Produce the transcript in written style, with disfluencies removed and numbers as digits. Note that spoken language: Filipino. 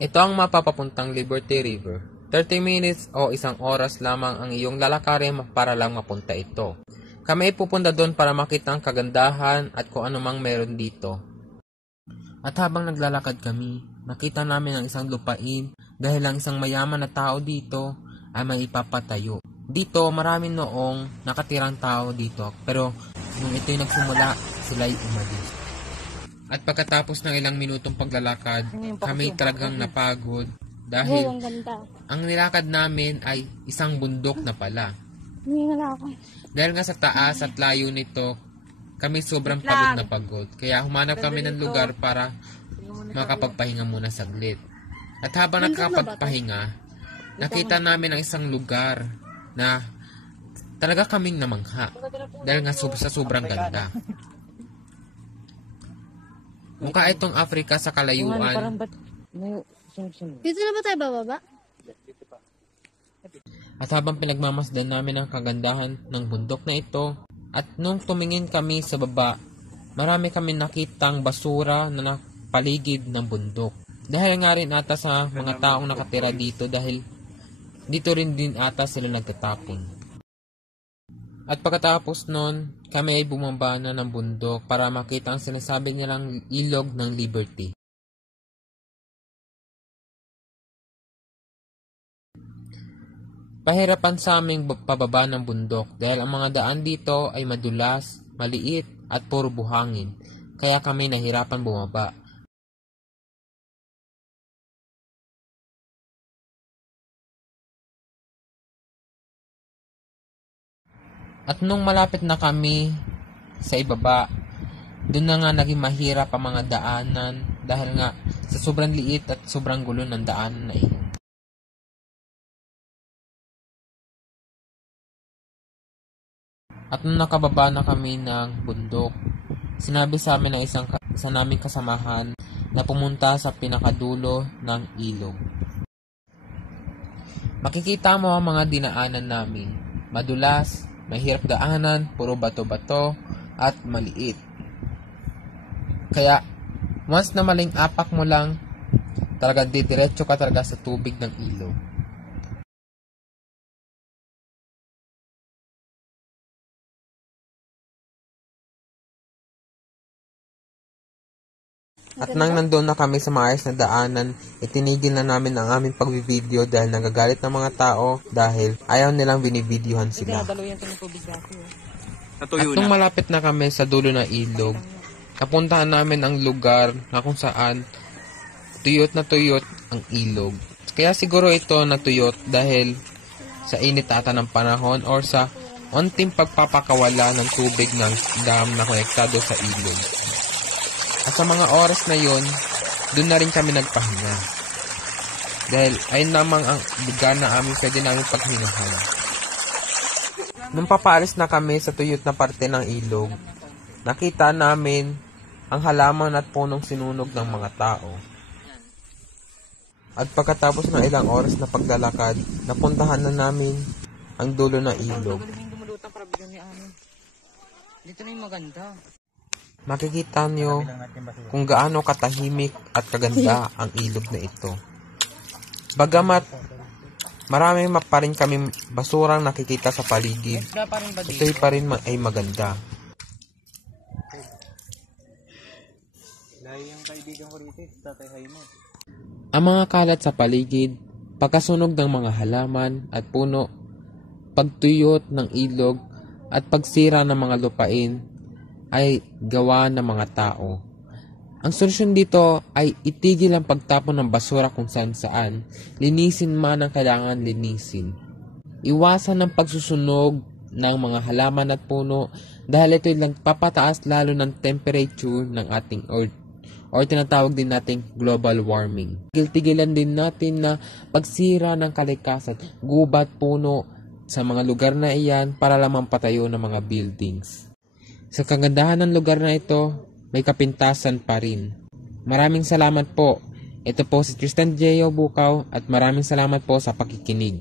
Ito ang mapapapuntang Liberty River. 30 minutes o 1 oras lamang ang iyong lalakarin para lang mapunta ito. Kami ay pupunta doon para makita ang kagandahan at kung anumang meron dito. At habang naglalakad kami, nakita namin ang isang lupain dahil ang isang mayaman na tao dito ay may ipapatayo. Dito marami noong nakatirang tao dito pero nung ito'y nagsimula, sila'y umalis. At pagkatapos ng ilang minutong paglalakad, kami talagang napagod dahil ang nilakad namin ay isang bundok na pala. Dahil nga sa taas at layo nito, kami sobrang pagod na pagod. Kaya humanap kami ng lugar para makapagpahinga muna saglit. At habang nakapagpahinga, nakita namin ang isang lugar na talaga kaming namangha. Dahil nga sa sobrang ganda. Mukha itong Africa sa kalayuan. Dito na ba tayo bababa? At habang pinagmamasdan namin ang kagandahan ng bundok na ito, at nung tumingin kami sa baba, marami kami nakitang basura na napaligid ng bundok. Dahil nga rin ata sa mga taong nakatira dito dahil dito rin din ata sila nagtatapon. At pagkatapos nun, kami ay bumaba na ng bundok para makita ang sinasabi nilang ilog ng Liberty. Pahirapan sa aming pababa ng bundok dahil ang mga daan dito ay madulas, maliit at puro buhangin, kaya kami nahirapan bumaba. At nung malapit na kami sa ibaba, doon na nga naging mahirap ang mga daanan dahil nga sa sobrang liit at sobrang gulo ng daanan na iyon. At nung nakababa na kami ng bundok, sinabi sa amin ng isa naming kasamahan na pumunta sa pinakadulo ng ilog. Makikita mo ang mga dinaanan namin. Madulas, mahirap daanan, puro bato-bato at maliit. Kaya, once na maling apak mo lang, talaga didiretso ka talaga sa tubig ng ilog. At nang nandoon na kami sa maayos na daanan, itinigil na namin ang aming pagbivideo dahil nagagalit ng mga tao dahil ayaw nilang binibidyohan sila. At nung malapit na kami sa dulo ng ilog, napuntahan namin ang lugar na kung saan tuyot na tuyot ang ilog. Kaya siguro ito natuyot dahil sa init ata ng panahon or sa onting pagpapakawala ng tubig ng dam na konektado sa ilog. At sa mga oras na yon, doon na rin kami nagpahinga. Dahil ayun namang ang lugar na pwede namin paghingahan. Nung papaalis na kami sa tuyot na parte ng ilog, nakita namin ang halaman at punong sinunog ng mga tao. At pagkatapos ng ilang oras na paglalakad, napuntahan na namin ang dulo ng ilog. Dito na yung maganda. Makikita nyo kung gaano katahimik at kaganda ang ilog na ito. Bagamat marami pa rin kami basurang nakikita sa paligid, ito'y pa rin ay maganda. Ang mga kalat sa paligid, pagkasunog ng mga halaman at puno, pagtuyot ng ilog at pagsira ng mga lupain ay gawa ng mga tao. Ang solusyon dito ay itigil ang pagtapon ng basura kung saan. Linisin man ang kailangan linisin. Iwasan ang pagsusunog ng mga halaman at puno dahil ito'y nagpapataas lalo ng temperature ng ating earth or tinatawag din nating global warming. Tigilan din natin na pagsira ng kalikasan, gubat, puno sa mga lugar na iyan para lamang patayo ng mga buildings. Sa kagandahan ng lugar na ito, may kapintasan pa rin. Maraming salamat po. Ito po si Tristan J. Bukaw at maraming salamat po sa pakikinig.